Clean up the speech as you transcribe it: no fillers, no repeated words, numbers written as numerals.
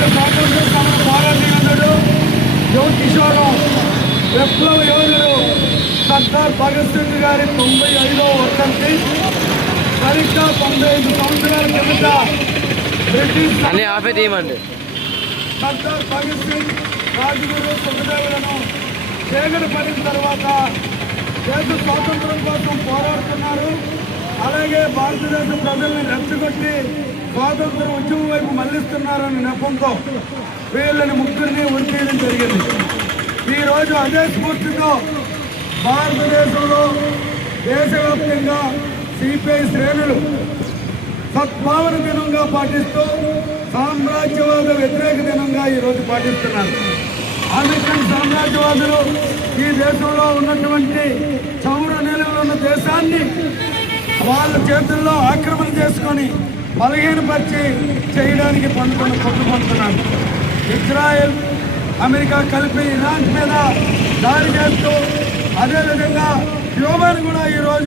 భారత స్వాతంత్ర సమర పోరాటగాడు యువ కిషోరం విప్లవ యోధుడు సర్దార్ భగత్ సింగ్ గారి 95వ వర్ధంతి. సరిగ్గా 95 సంవత్సరాల కిందట బ్రిటిష్ సర్దార్ భగత్ సింగ్ రాజగురు సుఖదేవులను చేగడపడిన తర్వాత దేశ స్వాతంత్రం కోసం పోరాడుతున్నారు. అలాగే భారతదేశ ప్రజల్ని రెచ్చగొట్టి స్వాతంత్ర ఉద్యమం వైపు మళ్లిస్తున్నారని నెపంతో వీళ్ళని ముగ్గురిని ఉరితీయడం జరిగింది. ఈరోజు అదే స్ఫూర్తితో భారతదేశంలో దేశవ్యాప్తంగా సిపిఐ శ్రేణులు సద్భావన దినంగా పాటిస్తూ సామ్రాజ్యవాద వ్యతిరేక దినంగా ఈరోజు పాటిస్తున్నారు. అమెరికన్ సామ్రాజ్యవాదులు ఈ దేశంలో ఉన్నటువంటి చమురు నిలువలు ఉన్న దేశాన్ని వాళ్ళ చేతుల్లో ఆక్రమణ చేసుకొని బలహీనపరిచి చేయడానికి పట్టుకుంటున్నారు. ఇజ్రాయెల్, అమెరికా కలిపి ఇరాన్ మీద దాడి చేస్తూ అదేవిధంగా క్యూబాను కూడా ఈరోజు